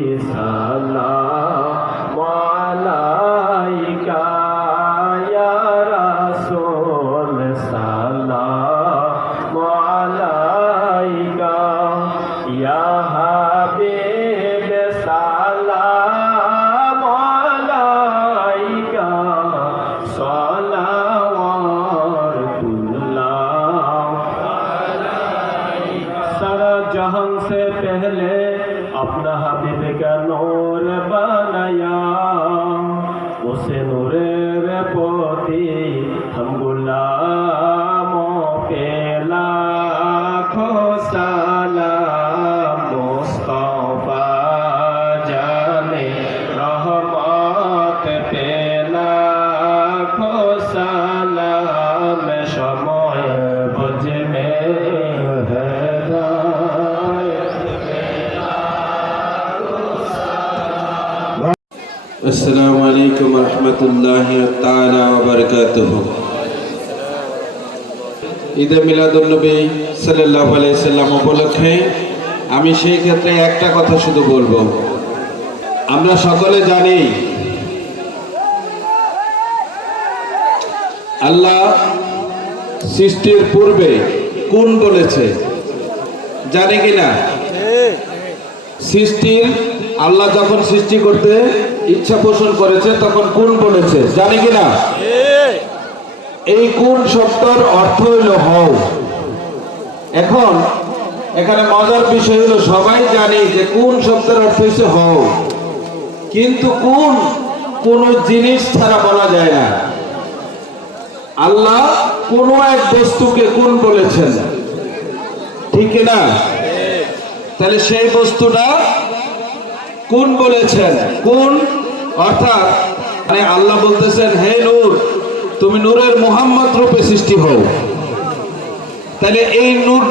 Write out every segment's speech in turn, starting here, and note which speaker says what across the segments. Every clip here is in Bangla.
Speaker 1: is uh, हम गुलामों
Speaker 2: السلام عليكم ورحمة الله تعالى وبركاته ঈদে মিলাদুন্নবী সাল্লাহ সাল্লাম উপলক্ষে আমি সেই ক্ষেত্রে একটা কথা শুধু বলবো আমরা সকলে জানি আল্লাহ সৃষ্টির পূর্বে কোন বলেছে জানে কিনা সৃষ্টির, আল্লাহ যখন সৃষ্টি করতে ইচ্ছা পোষণ করেছে, তখন কোন বলেছে? জানে কিনা এই কোন শব্দর অর্থ হইল হও। এখন, এখানে মজার বিষয় হলো সবাই জানি যে কোন শব্দের অর্থ হচ্ছে হও। কিন্তু কোন কোন জিনিস ছাড়া বলা যায় না। আল্লাহ কোন এক বস্তুকে কোন বলেছেন? ঠিক না? তাহলে সেই বস্তুটা কোন বলেছেন? কোন? অর্থাৎ মানে আল্লাহ বলতেছেন, হে নূর, তুমি নূরের মোহাম্মদ রূপে সৃষ্টি হও। তাহলে এই নূর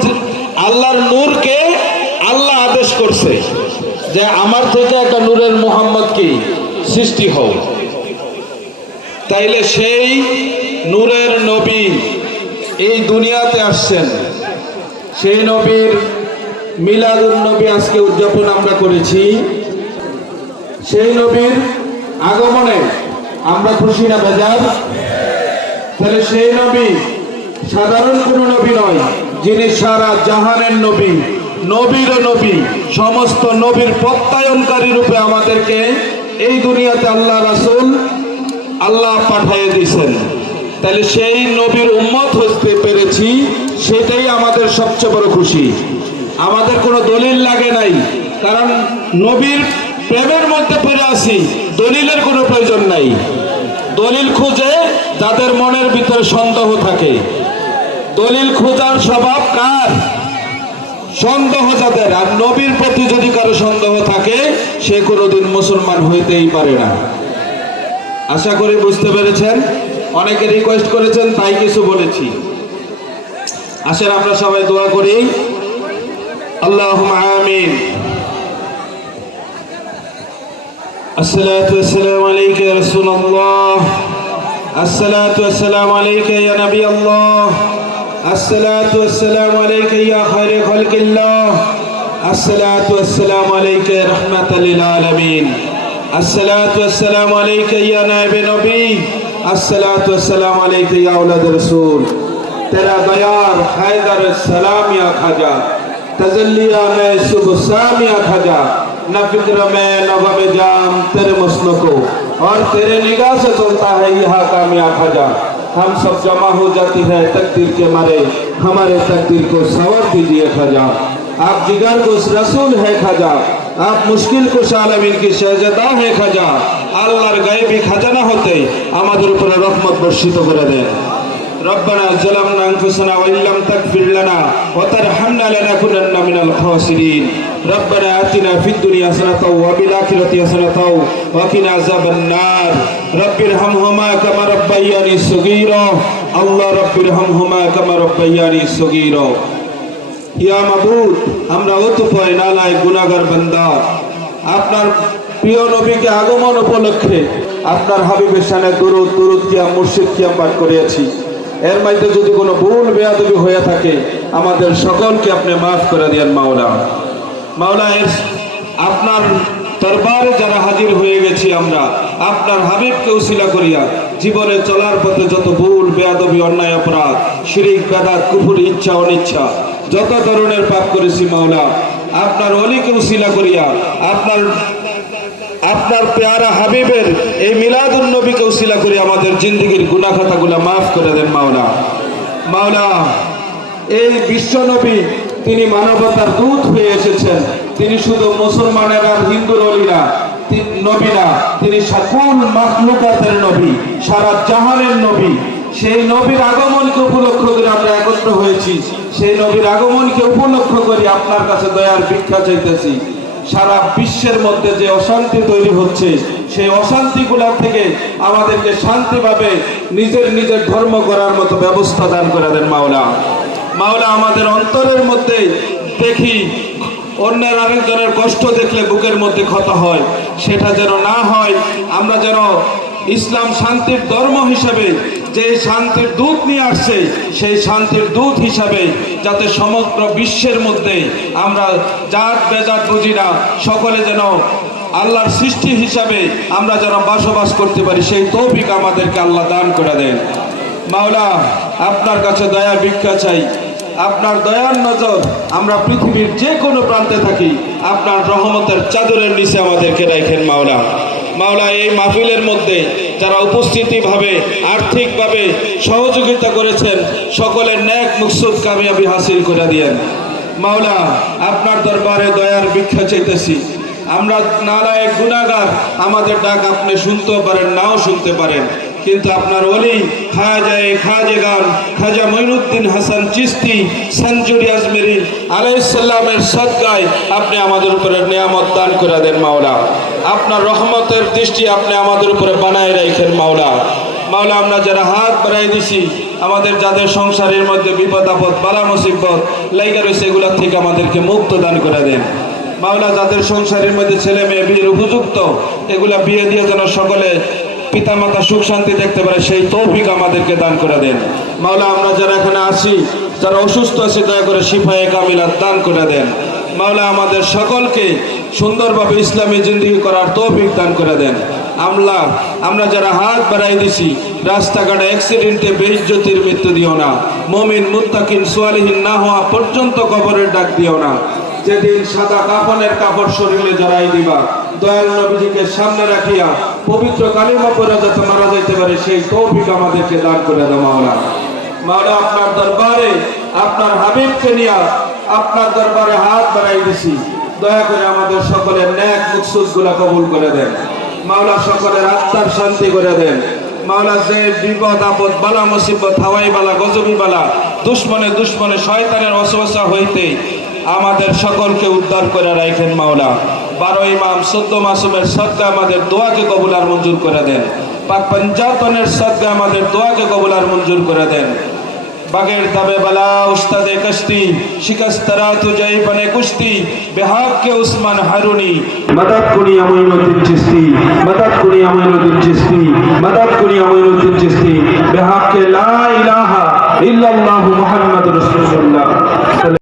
Speaker 2: আল্লাহর নূরকে আল্লাহ আদেশ করছে যে আমার থেকে একটা নূরের মোহাম্মদ কি? সৃষ্টি হও। তাইলে সেই নূরের নবী এই দুনিয়াতে আসছেন। সেই নবীর মিলাদুন নবী আজকে উদযাপন আমরা করেছি। সেই নবীর আগমনে আমরা খুশি না বেজার? তাহলে সেই নবী সাধারণ কোনো নবী নয়, যিনি সারা জাহানের নবী, নবীর নবী, সমস্ত নবীর প্রত্যায়নকারী রূপে আমাদেরকে এই দুনিয়াতে আল্লাহ রাসুল আল্লাহ পাঠিয়ে দিয়েছেন। তাহলে সেই নবীর উম্মত হতে পেরেছি, সেটাই আমাদের সবচেয়ে বড় খুশি। আমাদের কোনো দলিল লাগে নাই। কারণ নবীর প্রেমের মধ্যে পড়ে আছি, দলিলের কোনো প্রয়োজন নাই। দলিল খুঁজে যাদের মনের ভিতরে সন্দেহ থাকে। দলিল খোঁজার স্বভাব কার? সন্দেহ যাদের। আর নবীর প্রতি যদি কারও সন্দেহ থাকে, সে কোনোদিন মুসলমান হইতেই পারে না। আশা করি বুঝতে পেরেছেন? অনেকে রিকোয়েস্ট করেছেন, তাই কিছু বলেছি। আসেন, আমরা সবাই দোয়া করি। اللهم آمين. الصلاة والسلام عليك يا رسول الله. الصلاة والسلام عليك يا نبي الله. الصلاة والسلام عليك يا خير خلق الله. الصلاة والسلام عليك يا رحمة للعالمين. الصلاة والسلام عليك يا نائب نبي. الصلاة والسلام عليك يا أولاد رسول ترى بيار حيدر السلام يا خجا तजल्लिया में सुबह शाम या खाजा न फिक्र में न गम जाम तेरे मसलों को और तेरे निगाह से चलता है यहाँ कामया खाजा हम सब जमा हो जाती है तकदीर के मारे हमारे तकदीर को सवर दीजिए खाजा आप जिगर को रसूल है खाजा आप मुश्किल कुश आलमीन की शहजादा है খাজা আল্লাহর গায়েবী খাজানা হতে আমাদের উপরে রহমত বর্ষিত করে দেন ربنا ظلمنا انفسنا وان لم تغفر لنا وترحمنا لنكونن من الخاسرين ربنا اتنا في الدنيا حسنه وفي الاخره حسنه وقنا عذاب النار رب ارحمهما كما ربياني صغيرا আল্লাহ রব্বির হামহুমা কামা রব্বাইয়ানি সগীরা ইয়া মাবুদ আমরা অতুপয় নালায় গুনাহগার বান্দা আপনার প্রিয় নবীকে আগমন উপলক্ষে আপনার হাবিবের সামনে দুরুদ দুরুদ কিয়া মুর্শিদ কিয়া পাঠ করিয়াছি এর মধ্যে যদি কোনো ভুল বেয়াদবি হয়ে থাকে, আমাদের সকলকে আপনি মাফ করে দিয়েন, মাওলা। মাওলা, এর আপনার দরবারে যারা হাজির হয়ে গেছি আমরা, আপনার হাবিবকে উসিলা করিয়া জীবনে চলার পথে যত ভুল, বেয়াদবি, অন্যায়, অপরাধ, শিরিক, বেদাত, কুফুর, ইচ্ছা, অনিচ্ছা, যত ধরনের পাপ করেছি, মাওলা, আপনার অলিকে উসিলা করিয়া, আপনার আপনার পেয়ারা হাবিবের এই মিলাদুন নবীকে উসিলা করে আমাদের জিন্দগির গুনা খাতাগুলা মাফ করে দেন মাওলা। মাওলা, এই বিশ্বনবী তিনি মানবতার দূত হয়ে এসেছেন। তিনি শুধু মুসলমানের আর হিন্দু অলি না, তিনি নবী না, তিনি সকল মাখলুকাতের নবী, সারা জাহানের নবী। সেই নবীর আগমনকে উপলক্ষ করে আমরা একত্র হয়েছি। সেই নবীর আগমনকে উপলক্ষ করে আপনার কাছে দয়ার ভিক্ষা চাইতেছি। সারা বিশ্বের মধ্যে যে অশান্তি তৈরি হচ্ছে, সেই অশান্তিগুলা থেকে আমাদেরকে শান্তিভাবে নিজের নিজের ধর্ম করার মতো ব্যবস্থা দান করে দেন মাওলা। মাওলা, আমাদের অন্তরের মধ্যে দেখি অন্যের আরেকজনের কষ্ট দেখলে বুকের মধ্যে ক্ষত হয়। সেটা যেন না হয়, আমরা যেন ইসলাম শান্তির ধর্ম হিসাবে যে শান্তির দূত নিয়ে আসছে, সেই শান্তির দূত হিসাবে যাতে সমগ্র বিশ্বের মধ্যে আমরা জাত, বেজাত বুঝি না, সকলে যেন আল্লাহর সৃষ্টি হিসাবে আমরা যেন বসবাস করতে পারি, সেই তৌফিক আমাদেরকে আল্লাহ দান করে দেন। মাওলা, আপনার কাছে দয়া, ভিক্ষা চাই। আপনার দয়ার নজর আমরা পৃথিবীর যে কোনো প্রান্তে থাকি, আপনার রহমতের চাদরের নিচে আমাদেরকে রাখেন মাওলা। মাওলা, এই মাহফিলের মধ্যে যারা উপস্থিতিভাবে, আর্থিকভাবে সহযোগিতা করেছেন, সকলের ন্যাক মুকসুদ কামিয়াবি হাসিল করে দিয়েন। মাওলা, আপনার দরবারে দয়ার ভিক্ষা চাইতেছি। আমরা নারায় গুণাগার আমাদের ডাক আপনি শুনতেও পারেন, নাও শুনতে পারেন। কিন্তু আপনার অলি খাজা এ খাজে মঈনুদ্দিন হাসান চিস্তি সেঞ্চুরি আজমেরি আলাইসাল্লামের সদগায় আপনি আমাদের উপরে নিয়ামত দান করে দেন মাওলা। আপনার রহমতের দৃষ্টি আপনি আমাদের উপরে বানায় রাখেন মাওলা। মাওলা, আমরা যারা হাত বাড়াই দিছি, আমাদের যাদের সংসারের মধ্যে বিপদ আপদ, বালা মুসিবত, লাইগা রয়েছে, এগুলোর থেকে আমাদেরকে মুক্ত দান করে দেন। মাওলা, যাদের সংসারের মধ্যে ছেলে মেয়ে বিয়ের উপযুক্ত, এগুলা বিয়ে দিয়ে যেন সকলে পিতামাতা সুখ শান্তি দেখতে পারে, সেই তৌফিক আমাদেরকে দান করে দেন। মাওলা, আমরা যারা এখানে আসি যারা অসুস্থ আছি, দয়া করে শিফায়ে কামিলাত দান করে দেন। মাওলা, আমাদের সকলকে সুন্দরভাবে ইসলামী জিন্দগি করার তৌফিক দান করে দেন। আমলা, আমরা যারা হাত বাড়াই দিছি, রাস্তাঘাটে অ্যাক্সিডেন্টে বেইজ্জতির মৃত্যু দিও না। মমিন, মুত্তাকিন, সোয়ালিহীন না হওয়া পর্যন্ত কবরের ডাক দিও না। যেদিন সাদা কাফনের কাপড় শরীরে জড়াই দিবা দয়াল নবীজিকে সামনে রাখিয়া পবিত্র কালিমা পরে যাতে মারা যাইতে পারে, সেই তৌফিক আমাদেরকে দান করে দাও মাওলা মাওলা আপনার দরবারে আপনার হাবিবকে নিয়া আপনার দরবারে হাত বাড়াই দিছি। দয়া করে আমাদের সকলের ন্যাক মুকসুদগুলা কবুল করে দেন। মাওলা সকলের আত্মার শান্তি করে দেন। মাওলা যে বিপদ, আপদ, বালা, মুসিবত, হাওয়াই বালা, গজবি বালা, দুশ্মনে দুশ্মনে, শয়তানের অসবসা হইতে আমাদের সকলকে উদ্ধার করে রাখেন মাওলা বারো ইমাম, চোদ্দ মাসুমের সদ্গা আমাদের দোয়াকে কবুলার মঞ্জুর করে দেন। পাক পঞ্চাতনের সদ্গা আমাদের দোয়াকে কবুলার মঞ্জুর করে দেন। বাগের তবে বালা, উস্তাদে কষ্টি শিকস্তরা তুজাই বনে কুস্তি বেহাগ কে উসমান হারুনি মদত কুনি আমইনুদ্দিন চিস্তি মদত কুনি আমইনুদ্দিন চিস্তি মদত কুনি আমইনুদ্দিন চিস্তি বেহাগ কে লা ইলাহা ইল্লাল্লাহু মুহাম্মাদুর রাসূলুল্লাহ।